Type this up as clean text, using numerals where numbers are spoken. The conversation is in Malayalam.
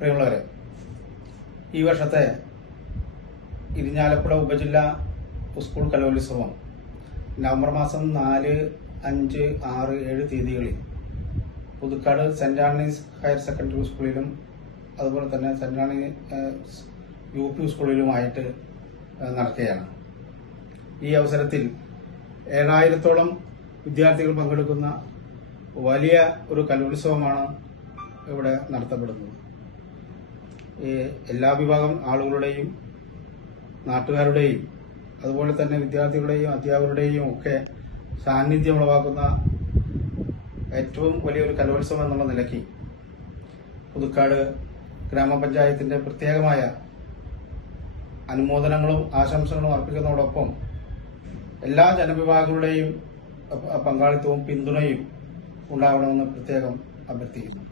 പ്രിയമുള്ളവരെ, ഈ വർഷത്തെ ഇരിഞ്ഞാലക്കുട ഉപജില്ലാ സ്കൂൾ കലോത്സവം നവംബർ മാസം 4, 5, 6, 7 തീയതികളിൽ Puthukkad Saint Antony's higher secondary സ്കൂളിലും അതുപോലെ തന്നെ സെന്റ് ആന്റണീസ് UP സ്കൂളിലുമായിട്ട് നടക്കുകയാണ്. ഈ അവസരത്തിൽ 7000-ഓളം വിദ്യാർത്ഥികൾ പങ്കെടുക്കുന്ന വലിയ ഒരു കലോത്സവമാണ് ഇവിടെ നടത്തപ്പെടുന്നത്. എല്ലാ വിഭാഗം ആളുകളുടെയും നാട്ടുകാരുടെയും അതുപോലെ തന്നെ വിദ്യാർത്ഥികളുടെയും അധ്യാപകരുടെയും ഒക്കെ സാന്നിധ്യം ഉളവാക്കുന്ന ഏറ്റവും വലിയൊരു കലോത്സവം എന്നുള്ള നിലയ്ക്ക് പുതുക്കാട് ഗ്രാമപഞ്ചായത്തിന്റെ പ്രത്യേകമായ അനുമോദനങ്ങളും ആശംസകളും അർപ്പിക്കുന്നതോടൊപ്പം എല്ലാ ജനവിഭാഗങ്ങളുടെയും പങ്കാളിത്തവും പിന്തുണയും ഉണ്ടാവണമെന്ന് പ്രത്യേകം അഭ്യർത്ഥിക്കുന്നു.